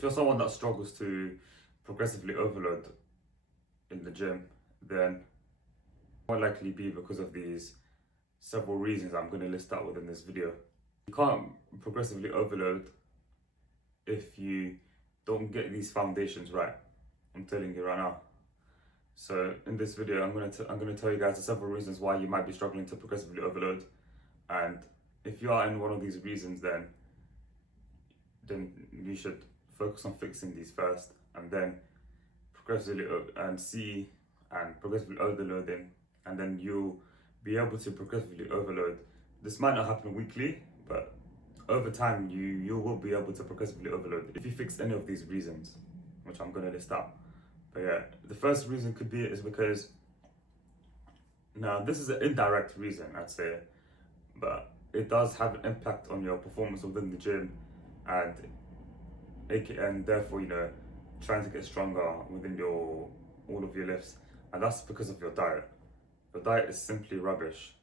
If you're someone that struggles to progressively overload in the gym, then more likely be because of these several reasons I'm going to list out within this video. You can't progressively overload if you don't get these foundations right. I'm telling you right now. So in this video, I'm going to tell you guys the several reasons why you might be struggling to progressively overload, and if you are in one of these reasons, then you should focus on fixing these first, and then progressively progressively overloading, and then you'll be able to progressively overload. This might not happen weekly, but over time you will be able to progressively overload if you fix any of these reasons, which I'm going to list out. But yeah, the first reason could be is because, now this is an indirect reason, I'd say, but it does have an impact on your performance within the gym, and therefore, trying to get stronger within all of your lifts, and that's because of your diet. Your diet is simply rubbish.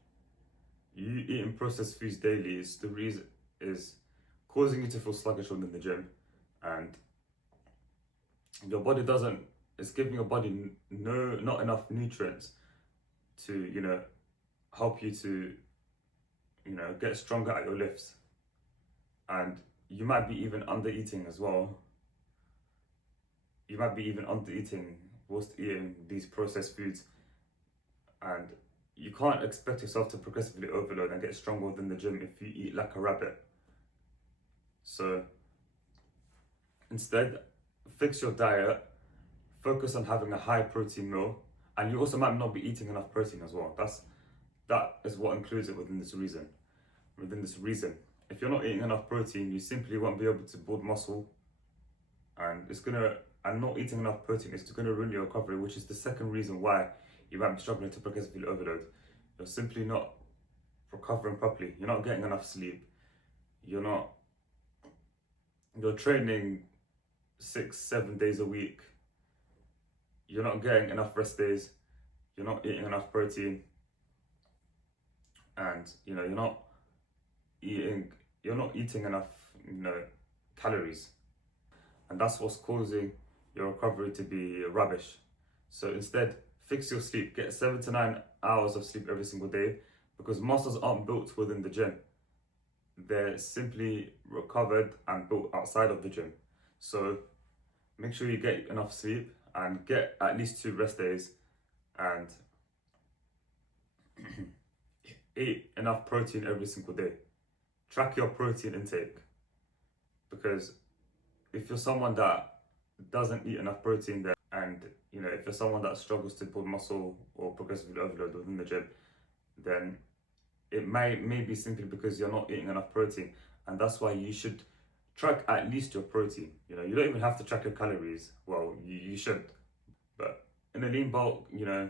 You eating processed foods daily is causing you to feel sluggish within the gym, and your body it's giving your body not enough nutrients to help you to get stronger at your lifts, and you might be even under eating as well. You might be even under eating whilst eating these processed foods, and you can't expect yourself to progressively overload and get stronger within the gym if you eat like a rabbit. So instead, fix your diet, focus on having a high protein meal, and you also might not be eating enough protein as well. That is what includes it within this reason. If you're not eating enough protein, you simply won't be able to build muscle, and not eating enough protein is going to ruin your recovery, which is the second reason why you might be struggling to progressively overload. You're simply not recovering properly. You're not getting enough sleep. You're training 6-7 days a week. You're not getting enough rest days. You're not eating enough protein, and you're not eating enough calories, and that's what's causing your recovery to be rubbish. So instead, fix your sleep. Get 7 to 9 hours of sleep every single day, because muscles aren't built within the gym. They're simply recovered and built outside of the gym. So make sure you get enough sleep and get at least 2 rest days, and eat enough protein every single day. Track your protein intake, because if you're someone that doesn't eat enough protein, if you're someone that struggles to build muscle or progressively overload within the gym, then it may be simply because you're not eating enough protein, and that's why you should track at least your protein. You don't even have to track your calories. Well, you should, but in a lean bulk, you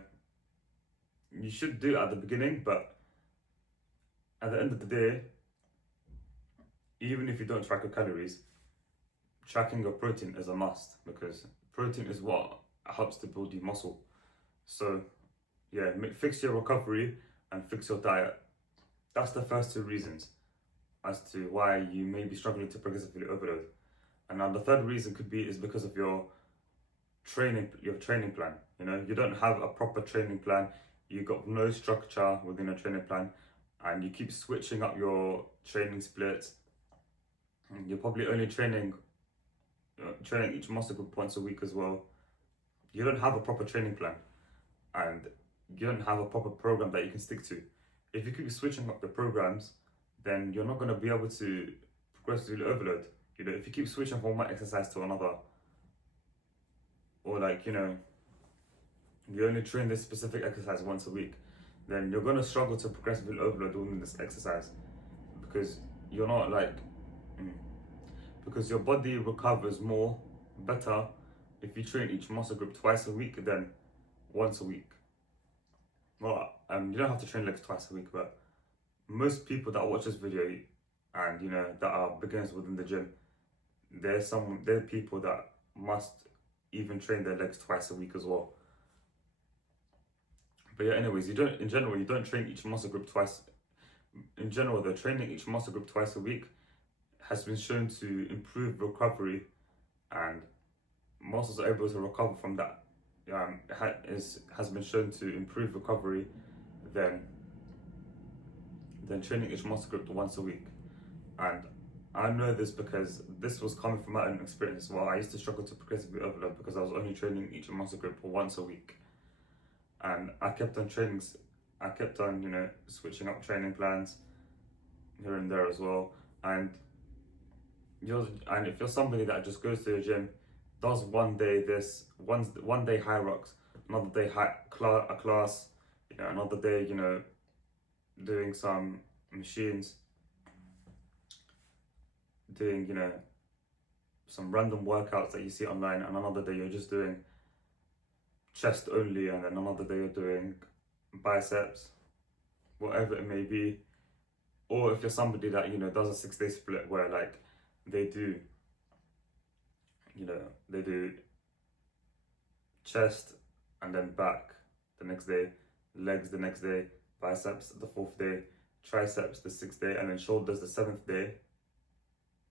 should do it at the beginning, but at the end of the day, even if you don't track your calories, tracking your protein is a must, because protein is what helps to build your muscle. So yeah, fix your recovery and fix your diet. That's the first 2 reasons as to why you may be struggling to progressively overload. And now the third reason is because of your training plan. You don't have a proper training plan. You got no structure within a training plan, and you keep switching up your training splits. You're probably only training each muscle group once a week as well. You don't have a proper training plan, and you don't have a proper program that you can stick to. If you keep switching up the programs, then you're not going to be able to progressively overload. If you keep switching from one exercise to another, or you only train this specific exercise once a week, then you're going to struggle to progressively overload within this exercise, because because your body recovers better if you train each muscle group twice a week than once a week. Well, you don't have to train legs twice a week, but most people that watch this video and that are beginners within the gym, there are people that must even train their legs twice a week as well. But yeah, anyways, you don't train each muscle group twice. In general, training each muscle group twice a week has been shown to improve recovery and muscles are able to recover from that. Has been shown to improve recovery than training each muscle group once a week. And I know this because this was coming from my own experience. Well, I used to struggle to progressively overload because I was only training each muscle group once a week, and I kept on switching up training plans here and there as well. And if you're somebody that just goes to the gym, does one day this, one day high rocks, another day a class, another day, doing some machines, doing, some random workouts that you see online, and another day you're just doing chest only, and then another day you're doing biceps, whatever it may be. Or if you're somebody that, does a 6-day split where like they do chest and then back the next day, legs the next day, biceps the 4th day, triceps the 6th day, and then shoulders the 7th day.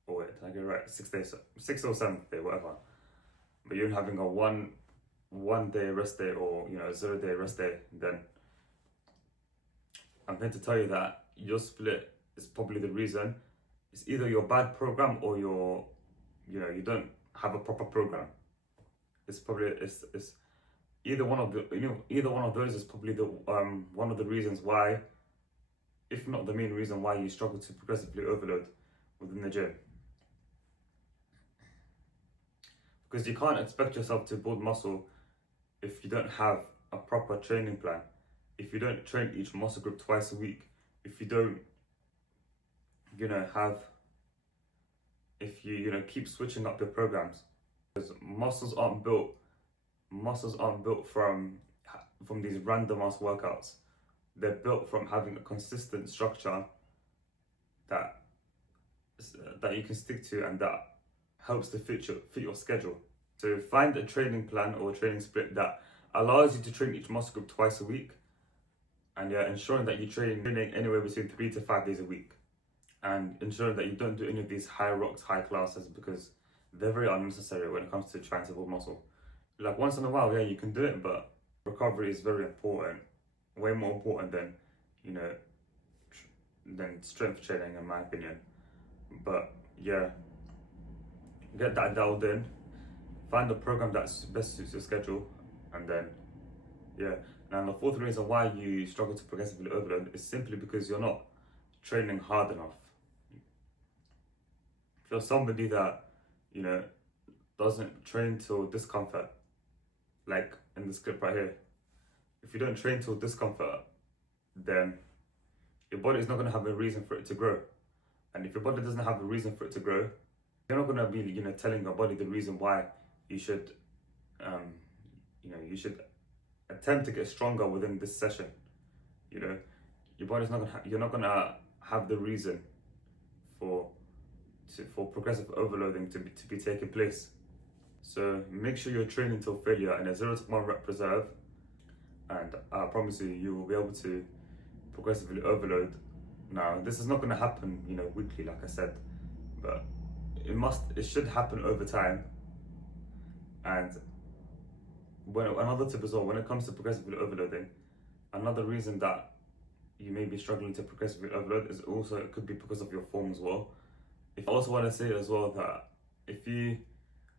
Or wait, did I get it right? 6th day, 6th or 7th day, whatever. But you're having a one day rest day, or a 0-day rest day, then I'm here to tell you that your split is probably the reason. It's either your bad program or you don't have a proper program. It's probably it's either one of those is probably the one of the reasons why, if not the main reason why, you struggle to progressively overload within the gym. Because you can't expect yourself to build muscle if you don't have a proper training plan, if you don't train each muscle group twice a week, if you don't if you keep switching up your programs. Because muscles aren't built from these random ass workouts. They're built from having a consistent structure that you can stick to, and that helps to fit your schedule. So find a training plan or a training split that allows you to train each muscle group twice a week, and ensuring that you training anywhere between 3 to 5 days a week, and ensuring that you don't do any of these high rocks, high classes, because they're very unnecessary when it comes to trying to build muscle. Like once in a while, yeah, you can do it, but recovery is very important, way more important than than strength training, in my opinion. But yeah, get that dialed in, find a program that best suits your schedule, and then yeah. Now the 4th reason why you struggle to progressively overload is simply because you're not training hard enough. If you're somebody that doesn't train till discomfort, like in this clip right here, if you don't train till discomfort, then your body is not going to have a reason for it to grow. And if your body doesn't have a reason for it to grow, you're not going to be telling your body the reason why you should you should attempt to get stronger within this session. Your body's not gonna you're not gonna have the reason for progressive overloading to be taking place. So make sure you're training till failure in a 0 to 1 rep reserve, and I promise you will be able to progressively overload. Now this is not going to happen weekly, like I said, but it should happen over time. And another tip as well, when it comes to progressively overloading, another reason that you may be struggling to progressively overload is also, it could be because of your form as well. I also want to say as well that if you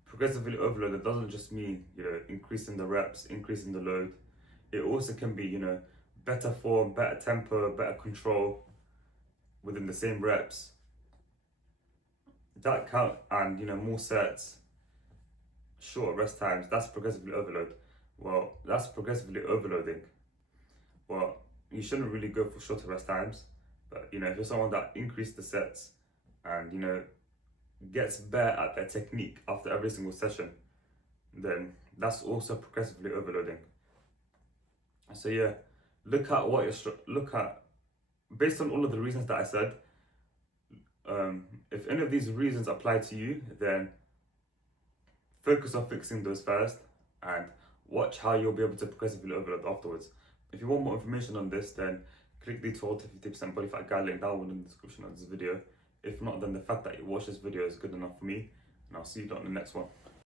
progressively overload, it doesn't just mean increasing the reps, increasing the load. It also can be better form, better tempo, better control within the same reps. That count, and more sets, shorter rest times. That's progressively overload. Well, that's progressively overloading. Well, you shouldn't really go for shorter rest times, but if you're someone that increases the sets and gets better at their technique after every single session, then that's also progressively overloading. So yeah, look at based on all of the reasons that I said. If any of these reasons apply to you, then focus on fixing those first, and watch how you'll be able to progressively overload afterwards. If you want more information on this, then click the 12 to 50% body fat guide link down in the description of this video. If not, then the fact that you watch this video is good enough for me, and I'll see you on the next one.